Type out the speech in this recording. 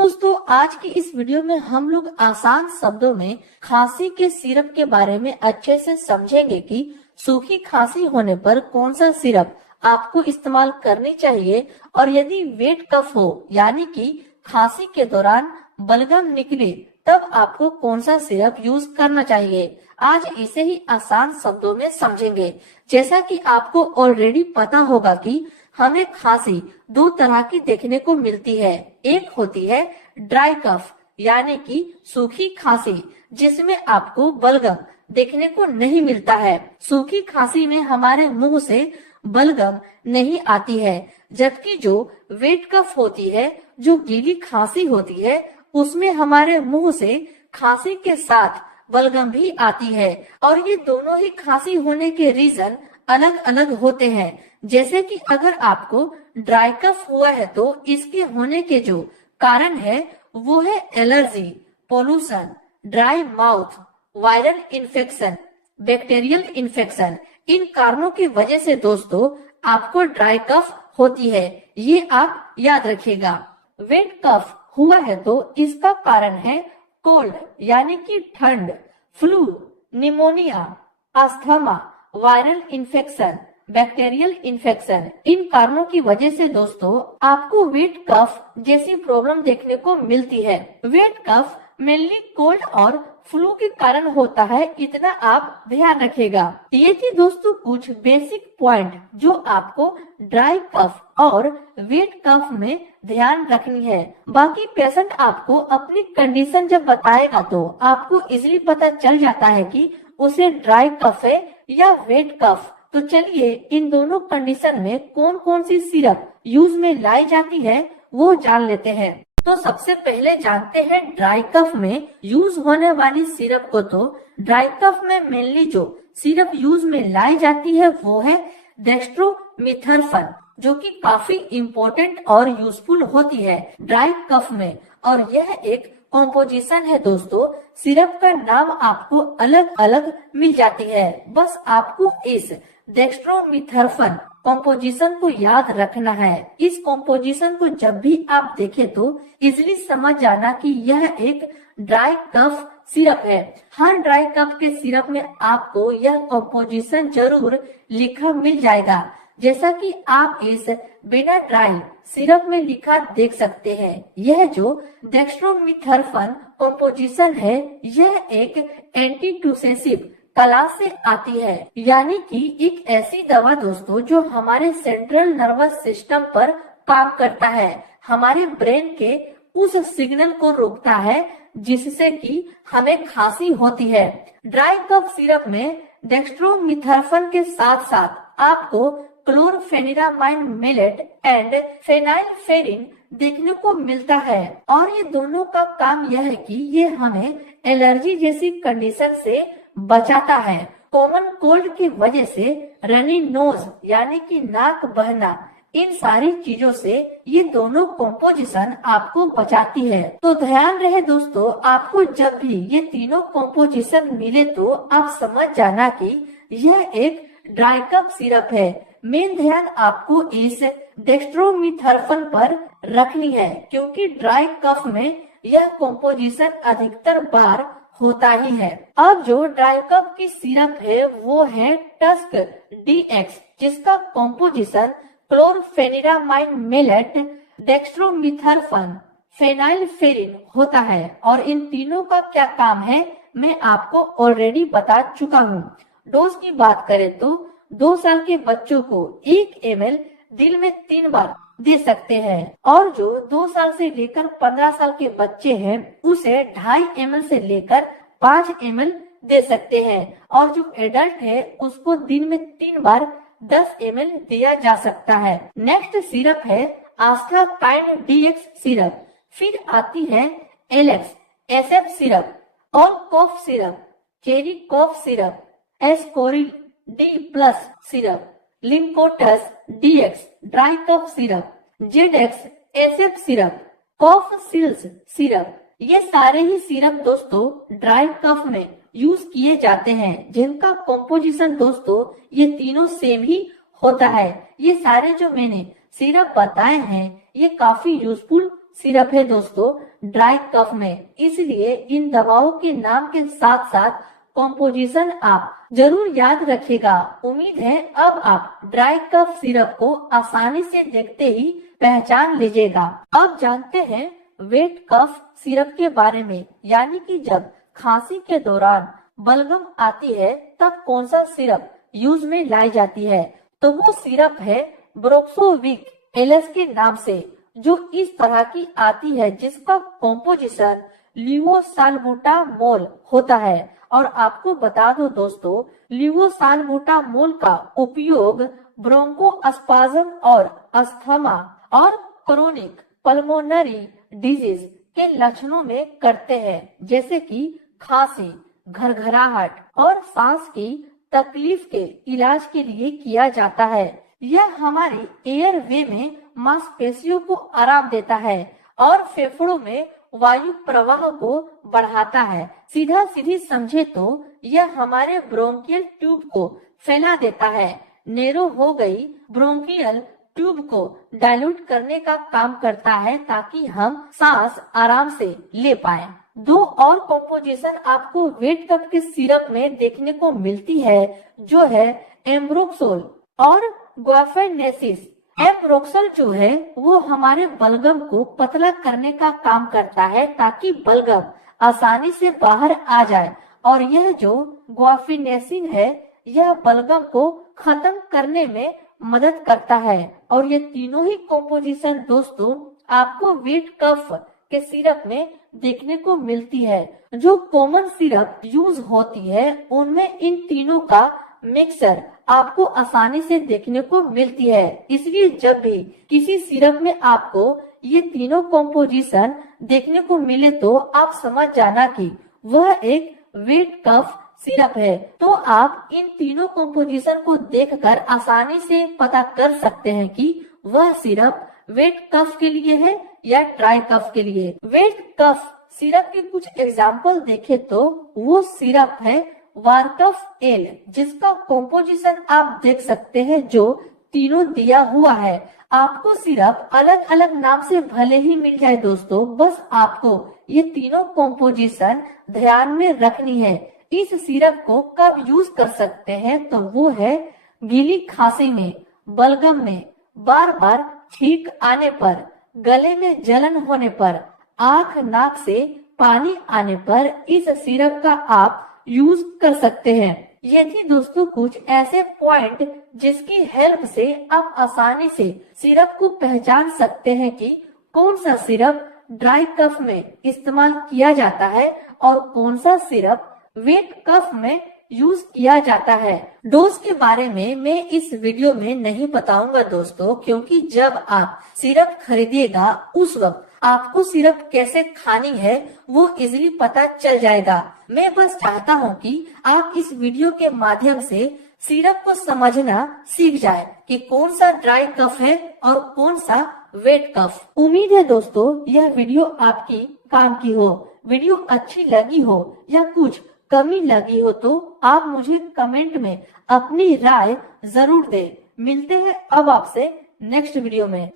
दोस्तों, आज की इस वीडियो में हम लोग आसान शब्दों में खांसी के सिरप के बारे में अच्छे से समझेंगे कि सूखी खांसी होने पर कौन सा सिरप आपको इस्तेमाल करनी चाहिए और यदि वेट कफ हो यानी कि खांसी के दौरान बलगम निकले तब आपको कौन सा सिरप यूज करना चाहिए। आज इसे ही आसान शब्दों में समझेंगे। जैसा कि आपको ऑलरेडी पता होगा कि हमें खांसी दो तरह की देखने को मिलती है। एक होती है ड्राई कफ यानी कि सूखी खांसी, जिसमें आपको बलगम देखने को नहीं मिलता है। सूखी खांसी में हमारे मुंह से बलगम नहीं आती है, जबकि जो वेट कफ होती है, जो गीली खांसी होती है, उसमें हमारे मुंह से खांसी के साथ बलगम भी आती है। और ये दोनों ही खांसी होने के रीजन अलग अलग होते हैं। जैसे कि अगर आपको ड्राई कफ हुआ है तो इसके होने के जो कारण है वो है allergy, pollution, dry mouth, viral infection, bacterial infection. इन कारणों की वजह से दोस्तों आपको ड्राई कफ होती है, ये आप याद रखिएगा। वेट कफ हुआ है तो इसका कारण है कोल्ड यानी कि ठंड, flu, pneumonia, asthma, viral infection, bacterial infection. इन कारणों की वजह से दोस्तों आपको वेट कफ जैसी प्रॉब्लम देखने को मिलती है। वेट कफ मेनली कोल्ड और फ्लू के कारण होता है, इतना आप ध्यान रखिएगा। ये थी दोस्तों कुछ बेसिक पॉइंट जो आपको ड्राई कफ और वेट कफ में ध्यान रखनी है। बाकी पेशेंट आपको अपनी कंडीशन जब बताएगा तो आपको इजीली पता चल जाता है कि उसे ड्राई कफ है या वेट कफ। तो चलिए इन दोनों कंडीशन में कौन कौन सी सिरप यूज में लाई जाती है वो जान लेते हैं। तो सबसे पहले जानते हैं ड्राई कफ में यूज होने वाली सिरप को। तो ड्राई कफ में मेनली जो सिरप यूज में लाई जाती है वो है डेक्स्ट्रोमिथर्फन, जो कि काफी इम्पोर्टेंट और यूजफुल होती है ड्राई कफ में। और यह एक कॉम्पोजिशन है दोस्तों, सिरप का नाम आपको अलग अलग मिल जाती है। बस आपको इस डेक्स्ट्रोमिथर्फन कॉम्पोजिशन को याद रखना है। इस कॉम्पोजिशन को जब भी आप देखें तो इजीली समझ जाना कि यह एक ड्राई कफ सिरप है। हर ड्राई कफ के सिरप में आपको यह कॉम्पोजिशन जरूर लिखा मिल जाएगा, जैसा कि आप इस बिना ड्राई सिरप में लिखा देख सकते हैं। यह जो डेक्स्ट्रोमिथर्फन कॉम्पोजिशन है यह एक एंटीटूसेसिव क्लास से आती है, यानी कि एक ऐसी दवा दोस्तों जो हमारे सेंट्रल नर्वस सिस्टम पर काम करता है, हमारे ब्रेन के उस सिग्नल को रोकता है जिससे कि हमें खांसी होती है। ड्राई कफ सिरप में डेक्स्ट्रोमिथर्फन के साथ साथ आपको क्लोरफेनिरामाइन मेलेट एंड फेनाइलफेरिन देखने को मिलता है। और ये दोनों का काम यह है कि ये हमें एलर्जी जैसी कंडीशन से बचाता है। कॉमन कोल्ड की वजह से रनी नोज यानी कि नाक बहना, इन सारी चीजों से ये दोनों कॉम्पोजिशन आपको बचाती है। तो ध्यान रहे दोस्तों, आपको जब भी ये तीनों कॉम्पोजिशन मिले तो आप समझ जाना कि यह एक ड्राई कफ सिरप है। मेन ध्यान आपको इस डेक्स्ट्रोमिथर्फन पर रखनी है, क्योंकि ड्राई कफ में यह कॉम्पोजिशन अधिकतर बार होता ही है। अब जो ड्राई कफ की सिरप है वो है टस्क डीएक्स, जिसका कॉम्पोजिशन क्लोरफेनिरामाइन मेलेट, डेक्स्ट्रोमिथर्फन, फेनाइलफेरिन होता है। और इन तीनों का क्या काम है मैं आपको ऑलरेडी बता चुका हूँ। डोज की बात करें तो 2 साल के बच्चों को 1 ml दिन में 3 बार दे सकते हैं, और जो 2 साल से लेकर 15 साल के बच्चे हैं उसे 2.5 ml से लेकर 5 ml दे सकते हैं। और जो एडल्ट है उसको दिन में 3 बार 10 ml दिया जा सकता है। नेक्स्ट सिरप है आस्थाकाइंड डीएक्स सिरप। फिर आती है एलेक्स एसएफ सिरप, और cough syrup, cherry cough syrup, Ascoril D plus syrup, Limcotus DX dry cough syrup, Zedex SF syrup, Cofsils syrup. ये सारे ही सिरप दोस्तों ड्राई कफ में यूज किए जाते हैं, जिनका कॉम्पोजिशन दोस्तों ये तीनों सेम ही होता है। ये सारे जो मैंने सिरप बताए हैं ये काफी यूजफुल सिरप है दोस्तों ड्राई कफ में, इसलिए इन दवाओं के नाम के साथ साथ कॉम्पोजिशन आप जरूर याद रखिएगा। उम्मीद है अब आप ड्राई कफ सिरप को आसानी से देखते ही पहचान लीजिएगा। अब जानते हैं वेट कफ सिरप के बारे में, यानी कि जब खांसी के दौरान बलगम आती है तब कौन सा सिरप यूज में लाई जाती है। तो वो सिरप है ब्रोक्सोविक एलएस के नाम से, जो इस तरह की आती है जिसका कॉम्पोजिशन ल्यूओसाल्बुटामोल होता है। और आपको बता दो दोस्तों, ल्यूओसाल्बुटामोल का उपयोग ब्रोंकोस्पाज्म और अस्थमा और क्रोनिक पल्मोनरी डिजीज के लक्षणों में करते हैं, जैसे कि खांसी, घरघराहट और सांस की तकलीफ के इलाज के लिए किया जाता है। यह हमारी एयरवे में मांसपेशियों को आराम देता है और फेफड़ों में वायु प्रवाह को बढ़ाता है। सीधा सीधी समझे तो यह हमारे ब्रोंकियल ट्यूब को फैला देता है। नैरो हो गई ब्रोंकियल ट्यूब को डाइल्यूट करने का काम करता है ताकि हम सांस आराम से ले पाए। दो और कॉम्पोजिशन आपको वेट कफ के सिरप में देखने को मिलती है, जो है एम्ब्रोक्सोल और ग्वाफेनेसिस। एम्ब्रोक्सोल जो है वो हमारे बलगम को पतला करने का काम करता है ताकि बलगम आसानी से बाहर आ जाए, और यह जो ग्वाफेनेसिन है यह बलगम को खत्म करने में मदद करता है। और ये तीनों ही कॉम्पोजिशन दोस्तों आपको वेट कफ के सिरप में देखने को मिलती है। जो कॉमन सिरप यूज होती है उनमें इन तीनों का मिक्सचर आपको आसानी से देखने को मिलती है। इसलिए जब भी किसी सिरप में आपको ये तीनों कॉम्पोजिशन देखने को मिले तो आप समझ जाना कि वह एक वेट कफ सिरप है। तो आप इन तीनों कॉम्पोजिशन को देखकर आसानी से पता कर सकते हैं कि वह सिरप वेट कफ के लिए है या ड्राई कफ के लिए। वेट कफ सिरप के कुछ एग्जाम्पल देखें तो वो सिरप है वारकफ एल, जिसका कॉम्पोजिशन आप देख सकते हैं जो तीनों दिया हुआ है। आपको सिरप अलग अलग नाम से भले ही मिल जाए दोस्तों, बस आपको ये तीनों कॉम्पोजिशन ध्यान में रखनी है। इस सिरप को कब यूज कर सकते हैं तो वो है गीली खांसी में, बलगम में, बार बार छींक आने पर, गले में जलन होने पर, आंख नाक से पानी आने पर इस सिरप का आप यूज कर सकते हैं। ये थी दोस्तों कुछ ऐसे पॉइंट जिसकी हेल्प से आप आसानी से सिरप को पहचान सकते हैं कि कौन सा सिरप ड्राई कफ में इस्तेमाल किया जाता है और कौन सा सिरप वेट कफ में यूज किया जाता है। डोज के बारे में मैं इस वीडियो में नहीं बताऊंगा दोस्तों, क्योंकि जब आप सिरप खरीदिएगा उस वक्त आपको सिरप कैसे खानी है वो इजीली पता चल जाएगा। मैं बस चाहता हूँ कि आप इस वीडियो के माध्यम से सिरप को समझना सीख जाए कि कौन सा ड्राई कफ है और कौन सा वेट कफ। उम्मीद है दोस्तों यह वीडियो आपकी काम की हो। वीडियो अच्छी लगी हो या कुछ कमी लगी हो तो आप मुझे कमेंट में अपनी राय जरूर दें। मिलते हैं अब आपसे नेक्स्ट वीडियो में।